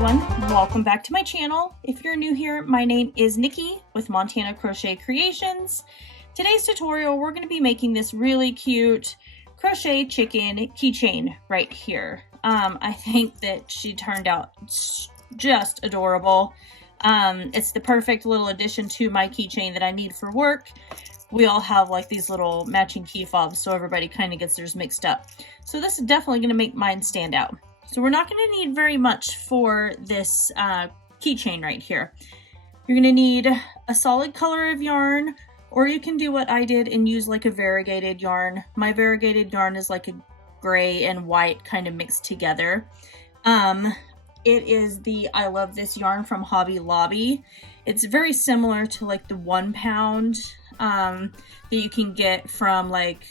everyone, welcome back to my channel. If you're new here, my name is Nikki with Montana Crochet Creations. Today's tutorial, we're going to be making this really cute crochet chicken keychain right here. I think that she turned out just adorable. It's the perfect little addition to my keychain that I need for work. We all have like these little matching key fobs, so everybody kind of gets theirs mixed up. So this is definitely going to make mine stand out. So we're not going to need very much for this keychain right here. You're going to need a solid color of yarn, or you can do what I did and use like a variegated yarn. My variegated yarn is like a gray and white kind of mixed together. It is the I Love This yarn from Hobby Lobby. It's very similar to like the 1 pound that you can get from like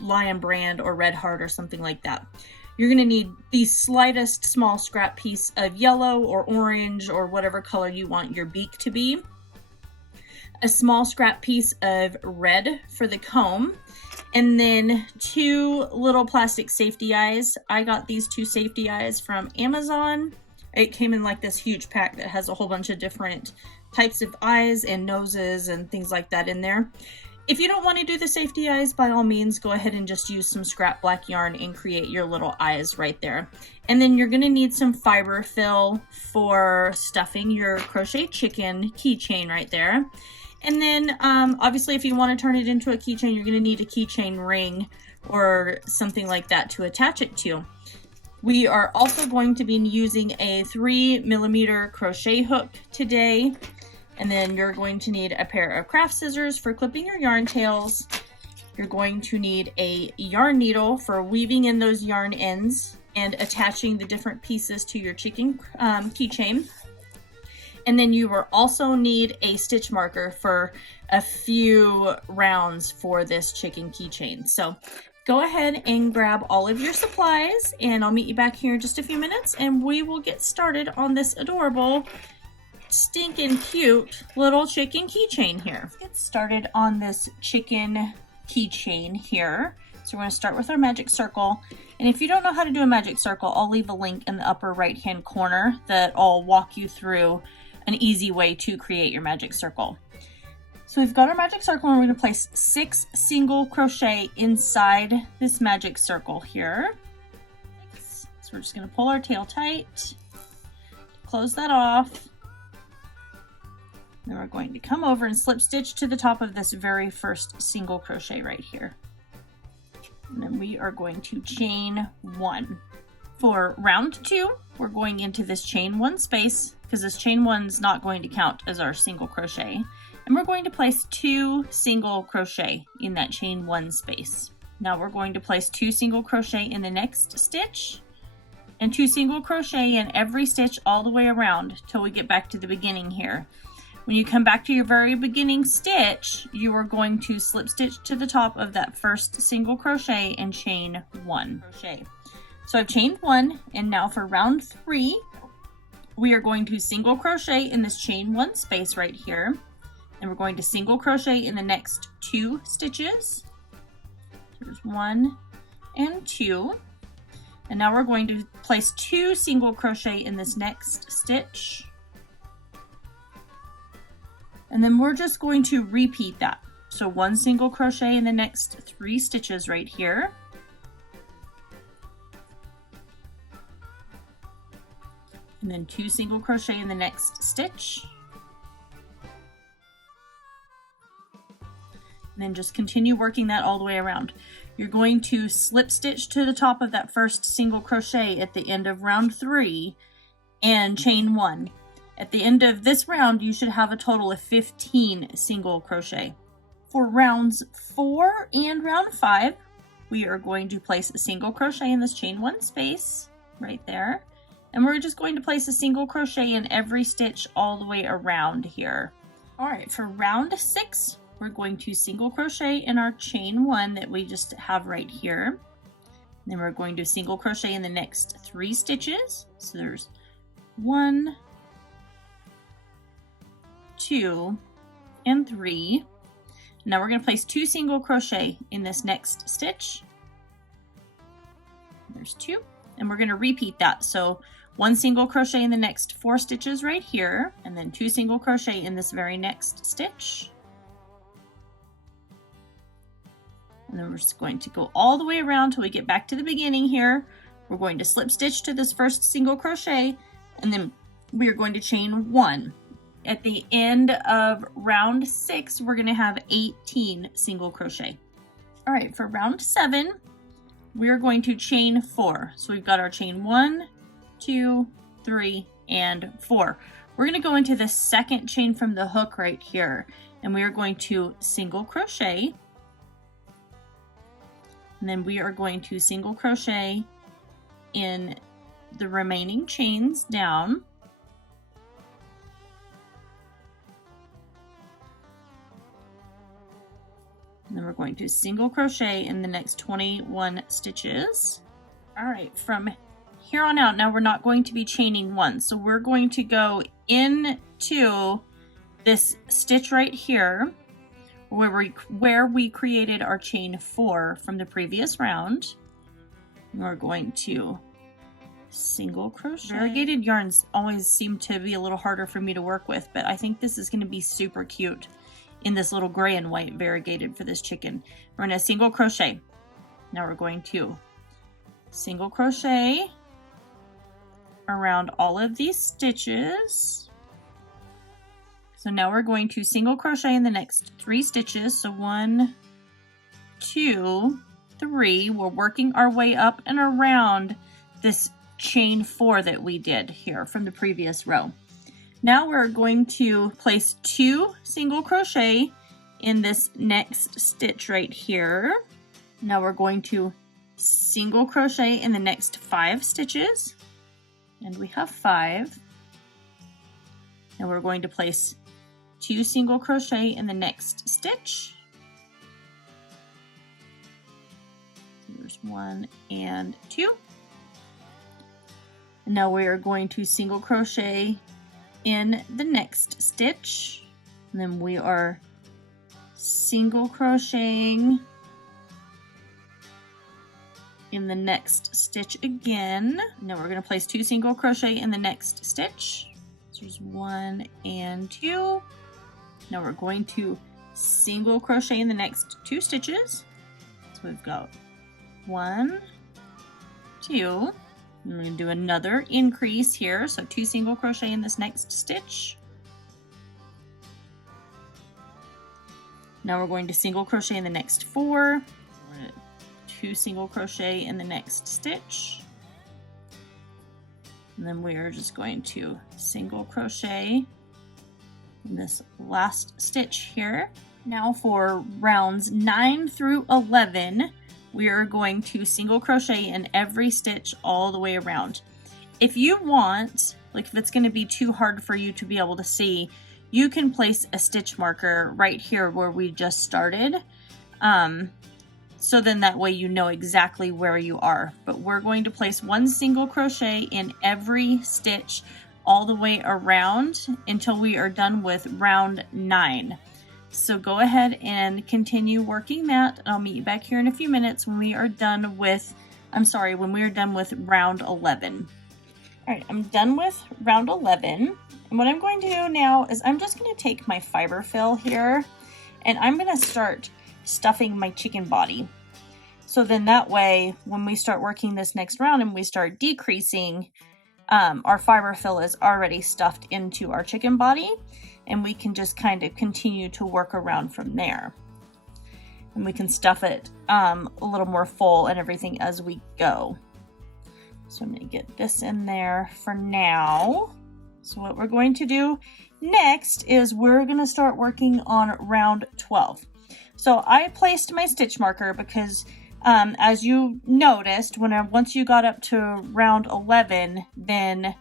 Lion Brand or Red Heart or something like that. You're going to need the slightest small scrap piece of yellow or orange or whatever color you want your beak to be. A small scrap piece of red for the comb. And then 2 little plastic safety eyes. I got these 2 safety eyes from Amazon. It came in like this huge pack that has a whole bunch of different types of eyes and noses and things like that in there. If you don't want to do the safety eyes, by all means, go ahead and just use some scrap black yarn and create your little eyes right there. And then you're going to need some fiber fill for stuffing your crochet chicken keychain right there. And then obviously if you want to turn it into a keychain, you're going to need a keychain ring or something like that to attach it to. We are also going to be using a 3mm crochet hook today. And then you're going to need a pair of craft scissors for clipping your yarn tails. You're going to need a yarn needle for weaving in those yarn ends and attaching the different pieces to your chicken keychain. And then you will also need a stitch marker for a few rounds for this chicken keychain. So go ahead and grab all of your supplies and I'll meet you back here in just a few minutes and we will get started on this adorable, stinking cute little chicken keychain here. Let's get started on this chicken keychain here. So we're going to start with our magic circle. And if you don't know how to do a magic circle, I'll leave a link in the upper right hand corner that I'll walk you through an easy way to create your magic circle. So we've got our magic circle and we're going to place 6 single crochet inside this magic circle here. So we're just going to pull our tail tight, close that off. Then we're going to come over and slip stitch to the top of this very first single crochet right here. And then we are going to chain 1. For round 2, we're going into this chain 1 space because this chain 1 is not going to count as our single crochet. And we're going to place 2 single crochet in that chain 1 space. Now we're going to place 2 single crochet in the next stitch and 2 single crochet in every stitch all the way around till we get back to the beginning here. When you come back to your very beginning stitch, you are going to slip stitch to the top of that first single crochet and chain 1 crochet. So I've chained 1, and now for round 3, we are going to single crochet in this chain 1 space right here. And we're going to single crochet in the next 2 stitches. There's 1 and 2. And now we're going to place 2 single crochet in this next stitch. And then we're just going to repeat that. So 1 single crochet in the next 3 stitches right here. And then 2 single crochet in the next stitch. And then just continue working that all the way around. You're going to slip stitch to the top of that first single crochet at the end of round 3 and chain 1. At the end of this round, you should have a total of 15 single crochet. For rounds 4 and round 5, we are going to place a single crochet in this chain 1 space right there. And we're just going to place a single crochet in every stitch all the way around here. All right, for round 6, we're going to single crochet in our chain 1 that we just have right here. Then we're going to single crochet in the next 3 stitches. So there's 1, 2, and 3. Now we're going to place 2 single crochet in this next stitch. There's 2. and we're going to repeat that. So 1 single crochet in the next 4 stitches right here, and then 2 single crochet in this very next stitch. And then we're just going to go all the way around till we get back to the beginning here. We're going to slip stitch to this first single crochet, and then we are going to chain 1. At the end of round 6, we're going to have 18 single crochet. All right, for round 7, we are going to chain 4. So we've got our chain 1, 2, 3, and 4. We're going to go into the second chain from the hook right here, and we are going to single crochet, and then we are going to single crochet in the remaining chains down. And then we're going to single crochet in the next 21 stitches. All right, from here on out, now we're not going to be chaining 1. So we're going to go into this stitch right here where we created our chain 4 from the previous round. And we're going to single crochet. Variegated yarns always seem to be a little harder for me to work with, but I think this is going to be super cute in this little gray and white variegated for this chicken. We're going to single crochet. Now we're going to single crochet around all of these stitches. So now we're going to single crochet in the next 3 stitches. So 1, 2, 3. We're working our way up and around this chain 4 that we did here from the previous row. Now we're going to place 2 single crochet in this next stitch right here. Now we're going to single crochet in the next 5 stitches, and we have 5. And we're going to place 2 single crochet in the next stitch. So there's 1 and 2. And now we are going to single crochet in the next stitch, and then we are single crocheting in the next stitch again. Now we're going to place 2 single crochet in the next stitch. So there's 1 and 2. Now we're going to single crochet in the next 2 stitches. So we've got 1, 2. I'm going to do another increase here, so 2 single crochet in this next stitch. Now we're going to single crochet in the next 4, 2 single crochet in the next stitch, and then we are just going to single crochet in this last stitch here. Now for rounds 9 through 11, we are going to single crochet in every stitch all the way around. If you want, like if it's going to be too hard for you to be able to see, you can place a stitch marker right here where we just started. So then that way you know exactly where you are. But we're going to place 1 single crochet in every stitch all the way around until we are done with round 9. So go ahead and continue working that. I'll meet you back here in a few minutes when we are done with, when we are done with round 11. All right, I'm done with round 11. And what I'm going to do now is I'm just going to take my fiber fill here and I'm going to start stuffing my chicken body. So then that way, when we start working this next round and we start decreasing, our fiber fill is already stuffed into our chicken body, and we can just kind of continue to work around from there. And we can stuff it a little more full and everything as we go. So I'm going to get this in there for now. So what we're going to do next is we're going to start working on round 12. So I placed my stitch marker because as you noticed, once you got up to round 11, then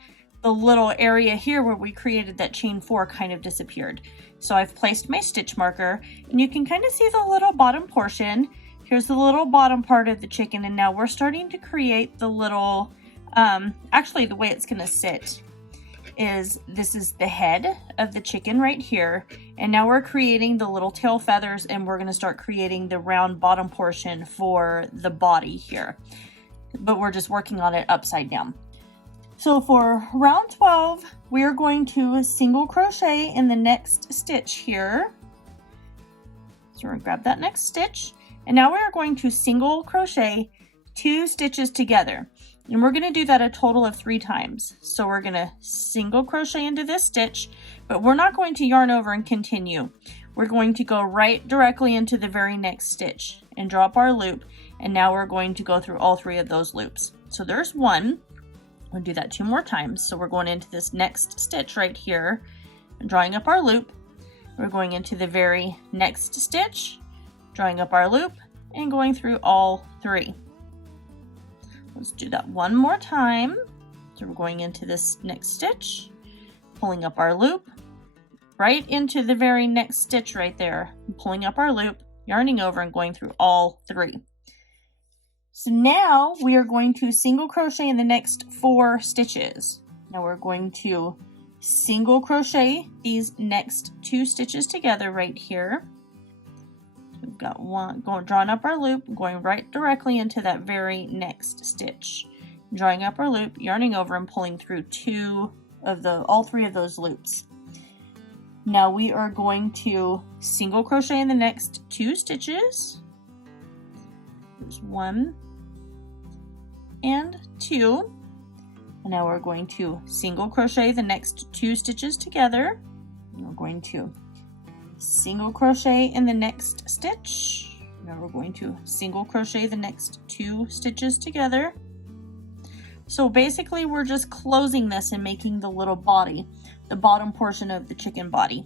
the little area here where we created that chain 4 kind of disappeared. So I've placed my stitch marker, and you can kind of see the little bottom portion. Here's the little bottom part of the chicken, and now we're starting to create the little, actually the way it's going to sit is this is the head of the chicken right here, and now we're creating the little tail feathers, and we're going to start creating the round bottom portion for the body here. but we're just working on it upside down. So for round 12, we are going to single crochet in the next stitch here. So we're going to grab that next stitch, and now we are going to single crochet 2 stitches together. And we're going to do that a total of 3 times. So we're going to single crochet into this stitch, but we're not going to yarn over and continue. We're going to go right directly into the very next stitch and drop our loop. And now we're going to go through all 3 of those loops. So there's 1. We'll do that 2 more times. So we're going into this next stitch right here and drawing up our loop. We're going into the very next stitch, drawing up our loop, and going through all 3. Let's do that 1 more time. So we're going into this next stitch, pulling up our loop, right into the very next stitch right there, pulling up our loop, yarning over, and going through all 3. So now we are going to single crochet in the next 4 stitches. Now we're going to single crochet these next 2 stitches together right here. We've got one drawing up our loop, going right directly into that very next stitch, drawing up our loop, yarning over, and pulling through all 3 of those loops. Now we are going to single crochet in the next 2 stitches. There's 1 and 2. And now we're going to single crochet the next 2 stitches together. And we're going to single crochet in the next stitch. Now we're going to single crochet the next 2 stitches together. So basically we're just closing this and making the little body, the bottom portion of the chicken body.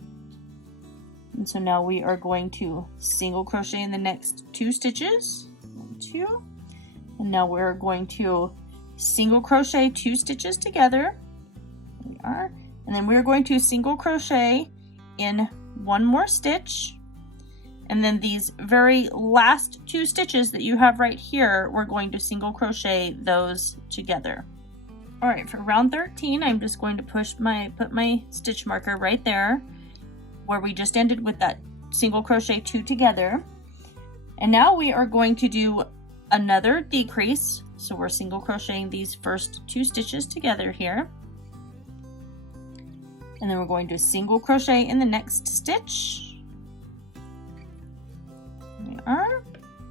And so now we are going to single crochet in the next 2 stitches. 1, 2. And now we're going to single crochet 2 stitches together. There we are. And then we're going to single crochet in 1 more stitch. And then these very last 2 stitches that you have right here, we're going to single crochet those together. All right, for round 13, I'm just going to put my stitch marker right there where we just ended with that single crochet 2 together. And now we are going to do another decrease. So we're single crocheting these first 2 stitches together here. And then we're going to single crochet in the next stitch. There we are.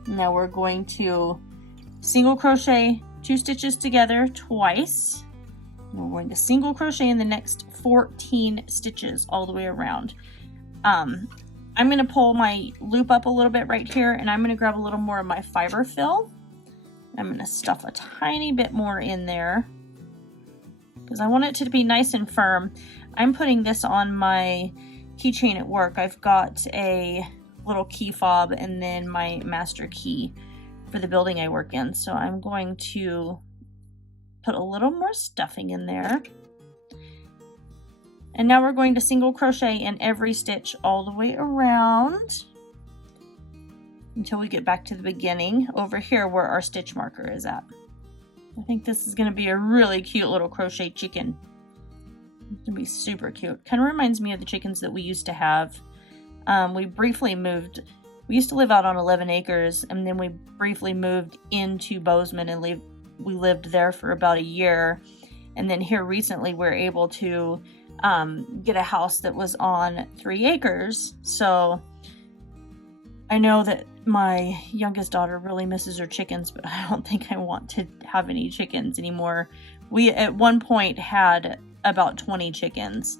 Now we're going to single crochet 2 stitches together twice. And we're going to single crochet in the next 14 stitches all the way around. I'm going to pull my loop up a little bit right here, and I'm going to grab a little more of my fiber fill. I'm going to stuff a tiny bit more in there because I want it to be nice and firm. I'm putting this on my keychain at work. I've got a little key fob and then my master key for the building I work in. So I'm going to put a little more stuffing in there. And now we're going to single crochet in every stitch all the way around until we get back to the beginning over here where our stitch marker is at. I think this is going to be a really cute little crochet chicken. It's going to be super cute. Kind of reminds me of the chickens that we used to have. We briefly moved. We used to live out on 11 acres, and then we briefly moved into Bozeman, and we lived there for about a year. And then here recently we're able to get a house that was on 3 acres. So I know that my youngest daughter really misses her chickens, but I don't think I want to have any chickens anymore. We at one point had about 20 chickens,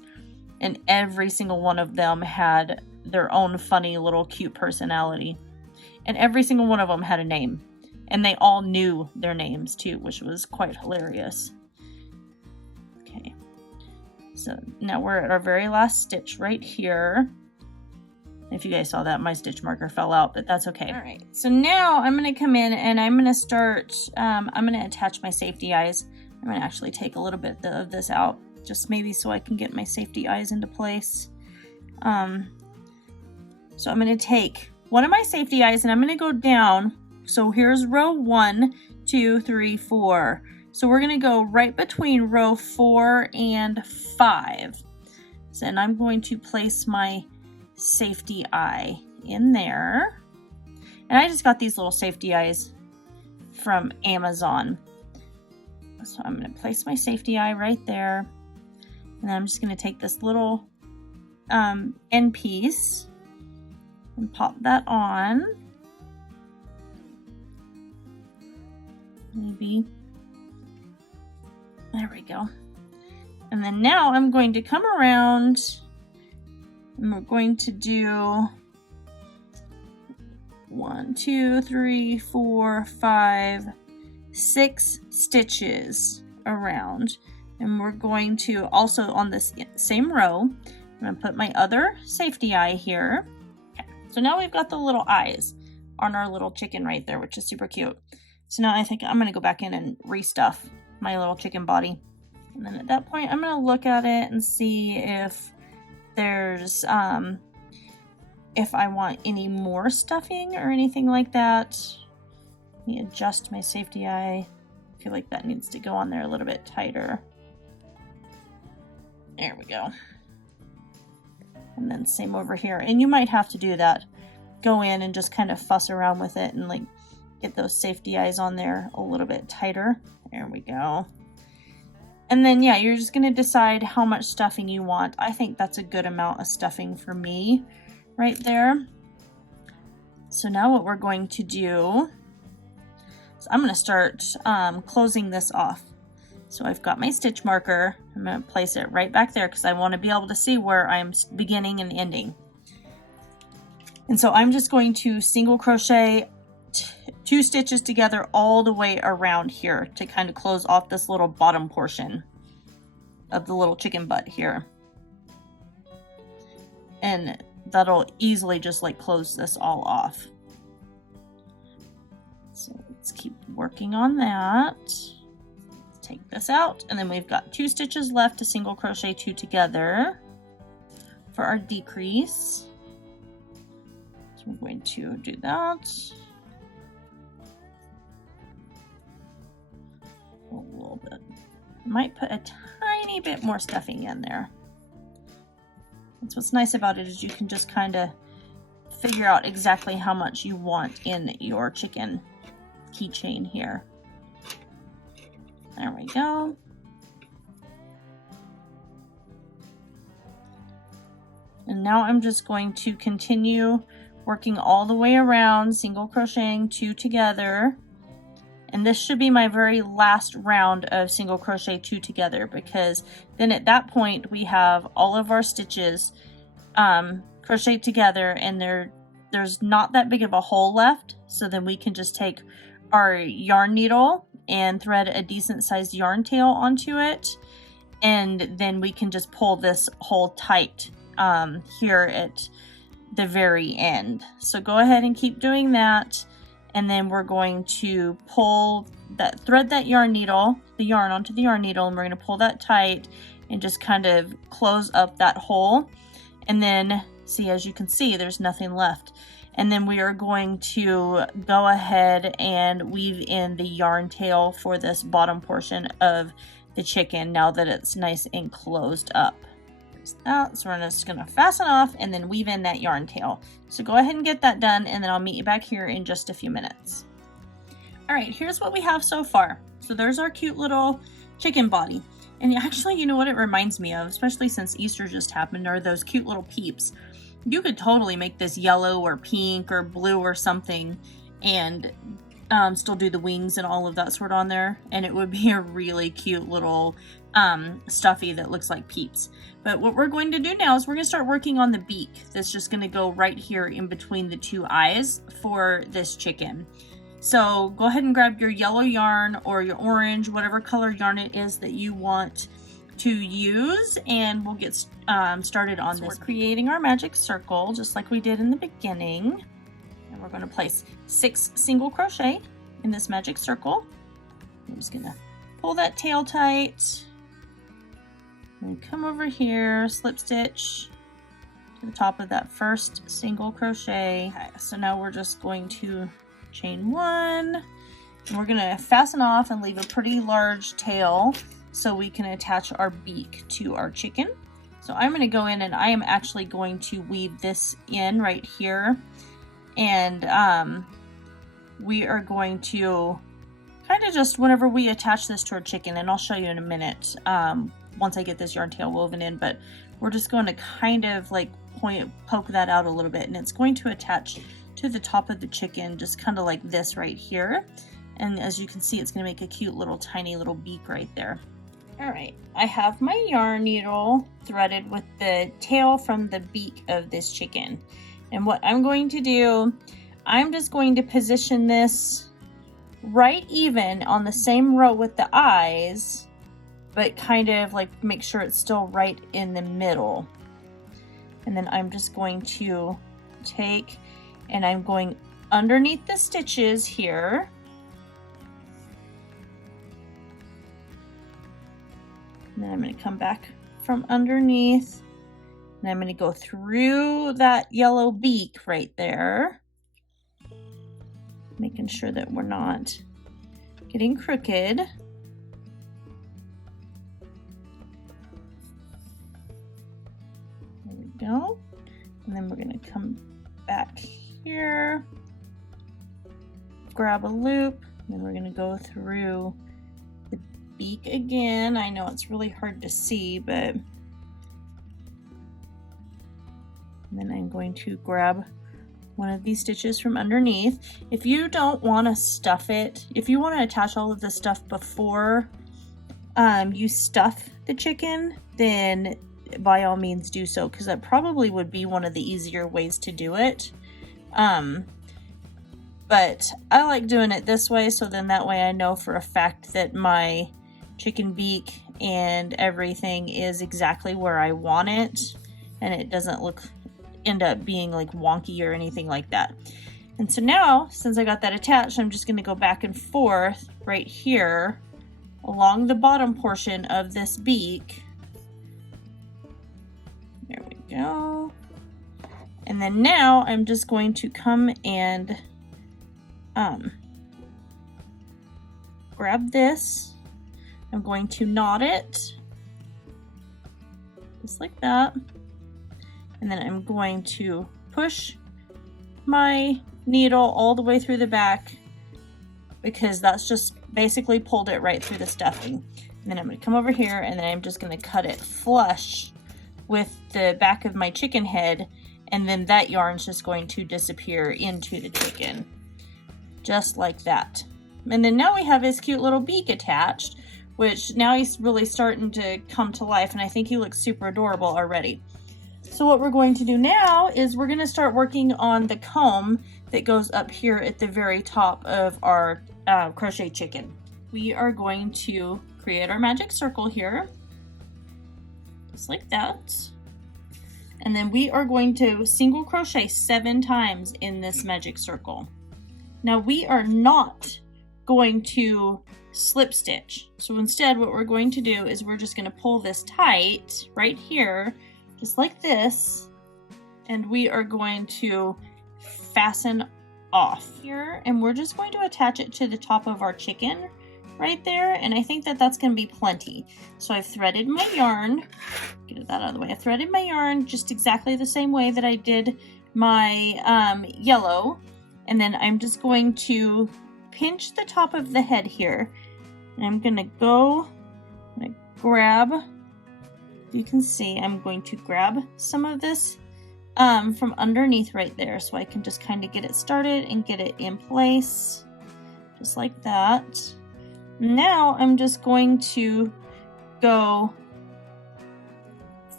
and every single one of them had their own funny little cute personality. And every single one of them had a name. And they all knew their names too, which was quite hilarious. Okay. So now we're at our very last stitch right here. If you guys saw that, my stitch marker fell out, but that's okay. All right, so now I'm going to come in and I'm going to start, I'm going to attach my safety eyes. I'm going to actually take a little bit of this out, just maybe so I can get my safety eyes into place. So I'm going to take one of my safety eyes and I'm going to go down. So here's row 1, 2, 3, 4. So we're going to go right between row 4 and 5. So, and I'm going to place my safety eye in there. And I just got these little safety eyes from Amazon. So I'm going to place my safety eye right there. And then I'm just going to take this little end piece and pop that on. Maybe. There we go. And then now I'm going to come around and we're going to do 1, 2, 3, 4, 5, 6 stitches around. And we're going to also on this same row, I'm going to put my other safety eye here. Okay. So now we've got the little eyes on our little chicken right there, which is super cute. So now I think I'm going to go back in and restuff my little chicken body. And then at that point, I'm going to look at it and see if there's, if I want any more stuffing or anything like that. Let me adjust my safety eye. I feel like that needs to go on there a little bit tighter. There we go. And then same over here. And you might have to do that. Go in and just kind of fuss around with it and like get those safety eyes on there a little bit tighter. There we go. And then, yeah, you're just going to decide how much stuffing you want. I think that's a good amount of stuffing for me right there. So now what we're going to do is I'm going to start closing this off. So I've got my stitch marker. I'm going to place it right back there because I want to be able to see where I'm beginning and ending. And so I'm just going to single crochet 2 stitches together all the way around here to kind of close off this little bottom portion of the little chicken butt here. And that'll easily just like close this all off. So let's keep working on that. Let's take this out, and then we've got 2 stitches left to single crochet 2 together for our decrease. So we're going to do that. A little bit. Might put a tiny bit more stuffing in there. That's what's nice about it, is you can just kind of figure out exactly how much you want in your chicken keychain here. There we go. And now I'm just going to continue working all the way around, single crocheting 2 together. And this should be my very last round of single crochet 2 together, because then at that point we have all of our stitches crocheted together, and there's not that big of a hole left. So then we can just take our yarn needle and thread a decent sized yarn tail onto it, and then we can just pull this hole tight here at the very end. So go ahead and keep doing that. And then we're going to thread that yarn needle, the yarn onto the yarn needle, and we're going to pull that tight and just kind of close up that hole. And then, see, as you can see, there's nothing left. And then we are going to go ahead and weave in the yarn tail for this bottom portion of the chicken now that it's nice and closed up. That. So we're just going to fasten off and then weave in that yarn tail. So go ahead and get that done, and then I'll meet you back here in just a few minutes. All right, here's what we have so far. So there's our cute little chicken body. And actually, you know what it reminds me of, especially since Easter just happened, are those cute little peeps. You could totally make this yellow or pink or blue or something and still do the wings and all of that sort on there, and it would be a really cute little stuffy that looks like peeps. But what we're going to do now is we're going to start working on the beak that's just going to go right here in between the 2 eyes for this chicken. So go ahead and grab your yellow yarn or your orange, whatever color yarn it is that you want to use, and we'll get started on this. We're creating our magic circle just like we did in the beginning, and we're going to place 6 single crochet in this magic circle. I'm just going to pull that tail tight and come over here, slip stitch to the top of that first single crochet. Okay, so now we're just going to chain 1, and we're going to fasten off and leave a pretty large tail so we can attach our beak to our chicken. So I'm going to go in and I am actually going to weave this in right here, and we are going to kind of just whenever we attach this to our chicken, and I'll show you in a minute once I get this yarn tail woven in, but we're just going to kind of like poke that out a little bit, and it's going to attach to the top of the chicken just kind of like this right here. And as you can see, it's going to make a cute little tiny little beak right there. All right, I have my yarn needle threaded with the tail from the beak of this chicken. And what I'm going to do, I'm just going to position this right even on the same row with the eyes, but kind of like make sure it's still right in the middle. And then I'm just going to take and I'm going underneath the stitches here. And then I'm going to come back from underneath, and I'm going to go through that yellow beak right there, making sure that we're not getting crooked. There we go. And then we're going to come back here, grab a loop, and then we're going to go through the beak again. I know it's really hard to see, but and then I'm going to grab one of these stitches from underneath. If you don't want to stuff it, if you want to attach all of this stuff before you stuff the chicken, then by all means do so, because that probably would be one of the easier ways to do it. But I like doing it this way, so then that way I know for a fact that my chicken beak and everything is exactly where I want it, and it doesn't end up being like wonky or anything like that. And so now, since I got that attached, I'm just going to go back and forth right here along the bottom portion of this beak. There we go. And then now I'm just going to come and grab this. I'm going to knot it just like that. And then I'm going to push my needle all the way through the back, because that's just basically pulled it right through the stuffing. And then I'm going to come over here, and then I'm just going to cut it flush with the back of my chicken head, and then that yarn's just going to disappear into the chicken, just like that. And then now we have his cute little beak attached, which now he's really starting to come to life, and I think he looks super adorable already. So what we're going to do now is we're going to start working on the comb that goes up here at the very top of our crochet chicken. We are going to create our magic circle here, just like that. And then we are going to single crochet 7 times in this magic circle. Now we are not going to slip stitch. So instead what we're going to do is we're just going to pull this tight right here, just like this, and we are going to fasten off here, and we're just going to attach it to the top of our chicken right there, and I think that that's going to be plenty. So I've threaded my yarn, get that out of the way, I threaded my yarn just exactly the same way that I did my yellow, and then I'm just going to pinch the top of the head here, and I'm going to grab, you can see I'm going to grab some of this from underneath right there, so I can just kind of get it started and get it in place just like that. Now I'm just going to go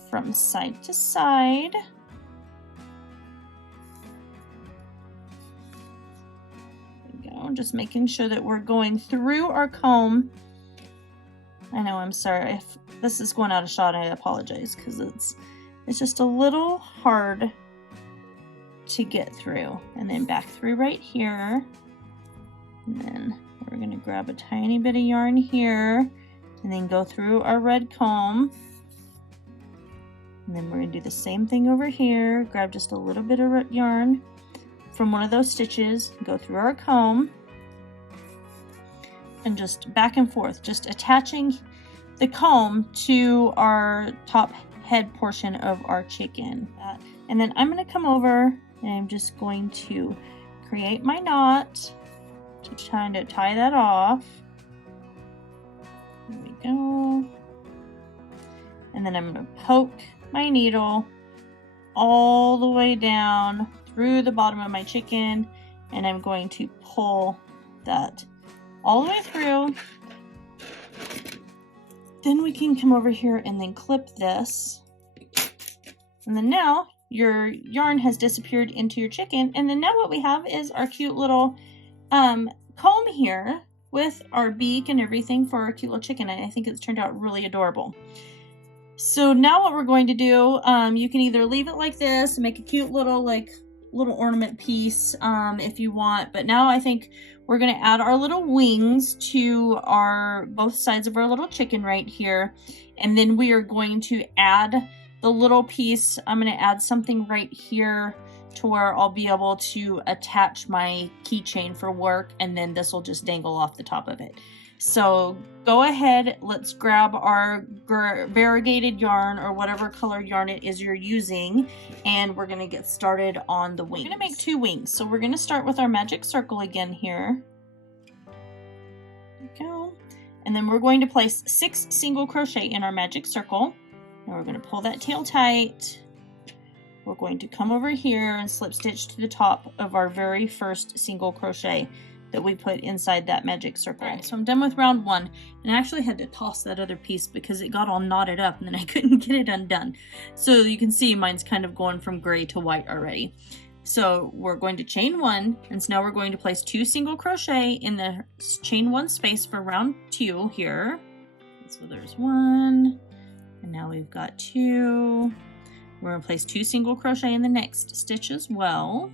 from side to side. There we go, just making sure that we're going through our comb. I know, I'm sorry if this is going out of shot, I apologize, because it's just a little hard to get through. And then back through right here, and then we're going to grab a tiny bit of yarn here, and then go through our red comb, and then we're going to do the same thing over here, grab just a little bit of yarn from one of those stitches, go through our comb, and just back and forth, just attaching the comb to our top head portion of our chicken. And then I'm going to come over and I'm just going to create my knot to try to tie that off. There we go. And then I'm going to poke my needle all the way down through the bottom of my chicken, and I'm going to pull that all the way through. Then we can come over here and then clip this. And then now your yarn has disappeared into your chicken. And then now what we have is our cute little comb here with our beak and everything for our cute little chicken. And I think it's turned out really adorable. So now what we're going to do, you can either leave it like this and make a cute little little ornament piece if you want. But now I think we're going to add our little wings to our both sides of our little chicken right here. And then we are going to add the little piece. I'm going to add something right here to where I'll be able to attach my keychain for work, and then this will just dangle off the top of it. So go ahead, let's grab our variegated yarn or whatever color yarn it is you're using, and we're going to get started on the wings. We're going to make 2 wings. So we're going to start with our magic circle again here. There we go. And then we're going to place 6 single crochet in our magic circle. Now we're going to pull that tail tight. We're going to come over here and slip stitch to the top of our very first single crochet that we put inside that magic circle. All right, so I'm done with round 1, and I actually had to toss that other piece because it got all knotted up and then I couldn't get it undone. So you can see mine's kind of going from gray to white already. So we're going to chain 1, and so now we're going to place 2 single crochet in the chain 1 space for round 2 here. So there's 1, and now we've got 2. We're going to place 2 single crochet in the next stitch as well.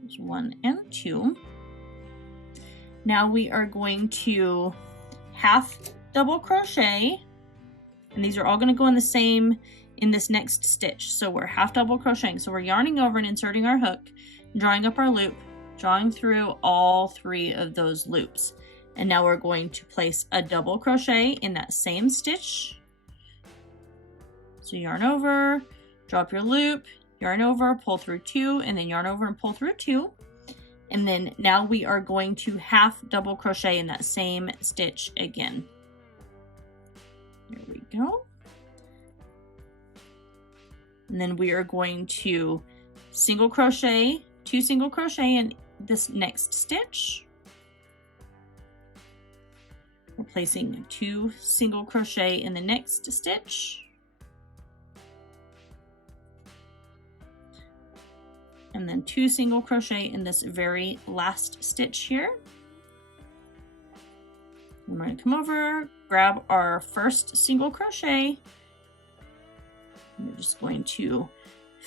There's 1 and 2. Now we are going to half double crochet, and these are all going to go in the same in this next stitch. So we're half double crocheting. So we're yarning over and inserting our hook, drawing up our loop, drawing through all 3 of those loops. And now we're going to place a double crochet in that same stitch. So yarn over, drop your loop, yarn over, pull through 2, and then yarn over and pull through 2. And then now we are going to half double crochet in that same stitch again. There we go. And then we are going to single crochet, 2 single crochet in this next stitch. We're placing 2 single crochet in the next stitch. And then 2 single crochet in this very last stitch here. I'm going to come over, grab our first single crochet. We're just going to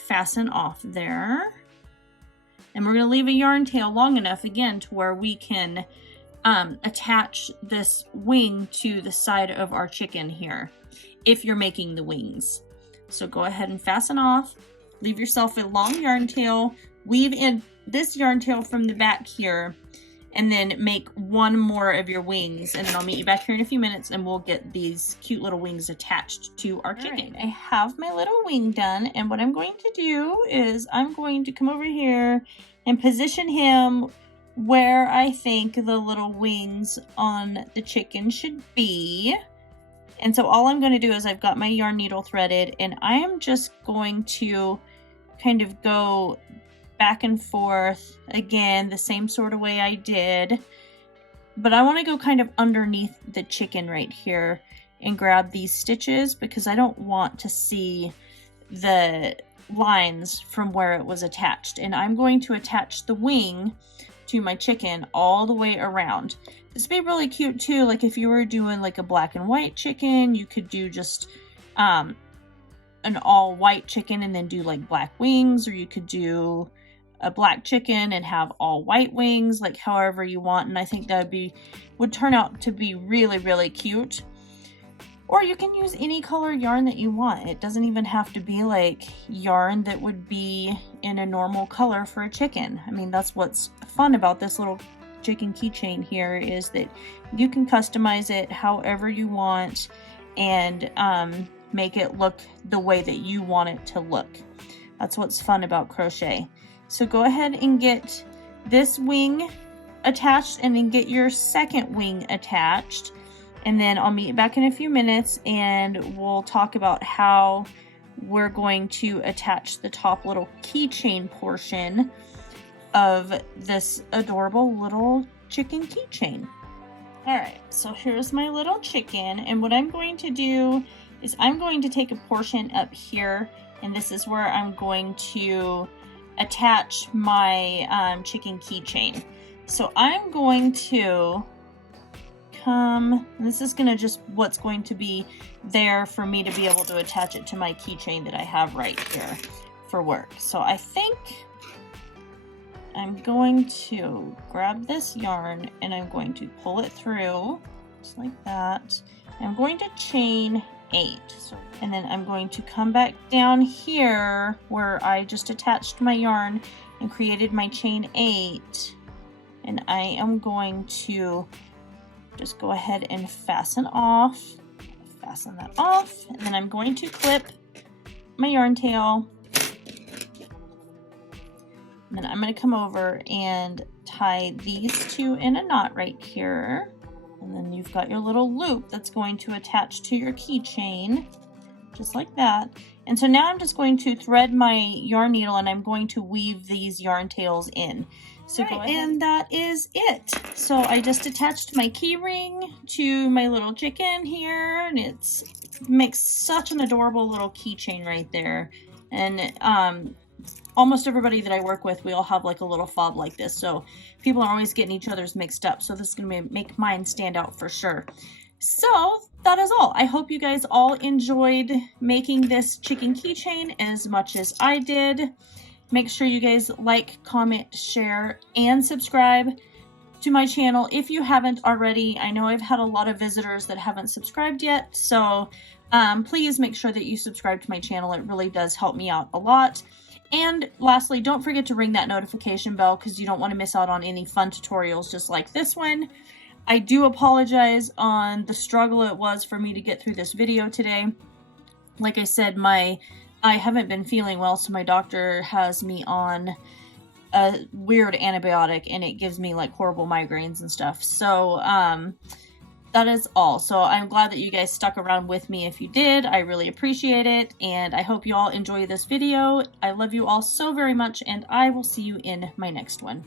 fasten off there. And we're going to leave a yarn tail long enough again to where we can attach this wing to the side of our chicken here, if you're making the wings. So go ahead and fasten off. Leave yourself a long yarn tail, weave in this yarn tail from the back here, and then make 1 more of your wings. And then I'll meet you back here in a few minutes and we'll get these cute little wings attached to our chicken. Right, I have my little wing done, and what I'm going to do is I'm going to come over here and position him where I think the little wings on the chicken should be. And so all I'm going to do is I've got my yarn needle threaded, and I am just going to kind of go back and forth again the same sort of way I did, but I want to go kind of underneath the chicken right here and grab these stitches because I don't want to see the lines from where it was attached. And I'm going to attach the wing to my chicken all the way around. This would be really cute too, like if you were doing like a black and white chicken, you could do just an all white chicken and then do like black wings, or you could do a black chicken and have all white wings, like however you want. And I think that would turn out to be really, really cute. Or you can use any color yarn that you want. It doesn't even have to be like yarn that would be in a normal color for a chicken. I mean, that's what's fun about this little chicken keychain here, is that you can customize it however you want and make it look the way that you want it to look. That's what's fun about crochet. So go ahead and get this wing attached and then get your second wing attached. and then I'll meet you back in a few minutes and we'll talk about how we're going to attach the top little keychain portion of this adorable little chicken keychain. Alright, so here's my little chicken, and what I'm going to do is I'm going to take a portion up here, and this is where I'm going to attach my chicken keychain. So I'm going to come, and this is going to just what's going to be there for me to be able to attach it to my keychain that I have right here for work. So I think I'm going to grab this yarn and I'm going to pull it through just like that. I'm going to chain 8, and then I'm going to come back down here where I just attached my yarn and created my chain 8, and I am going to just go ahead and fasten that off, and then I'm going to clip my yarn tail. And then I'm going to come over and tie these two in a knot right here. And then you've got your little loop that's going to attach to your keychain, just like that. And so now I'm just going to thread my yarn needle and I'm going to weave these yarn tails in. So go ahead. And that is it. So I just attached my key ring to my little chicken here, and it makes such an adorable little keychain right there. And almost everybody that I work with, we all have like a little fob like this, so people are always getting each other's mixed up, so this is going to make mine stand out for sure. So that is all. I hope you guys all enjoyed making this chicken keychain as much as I did. Make sure you guys like, comment, share, and subscribe to my channel if you haven't already. I know I've had a lot of visitors that haven't subscribed yet, so please make sure that you subscribe to my channel. It really does help me out a lot. And lastly, don't forget to ring that notification bell because you don't want to miss out on any fun tutorials just like this one. I do apologize on the struggle it was for me to get through this video today. Like I said, I haven't been feeling well, so my doctor has me on a weird antibiotic and it gives me like horrible migraines and stuff. So that is all. So I'm glad that you guys stuck around with me. If you did, I really appreciate it, and I hope you all enjoy this video. I love you all so very much, and I will see you in my next one.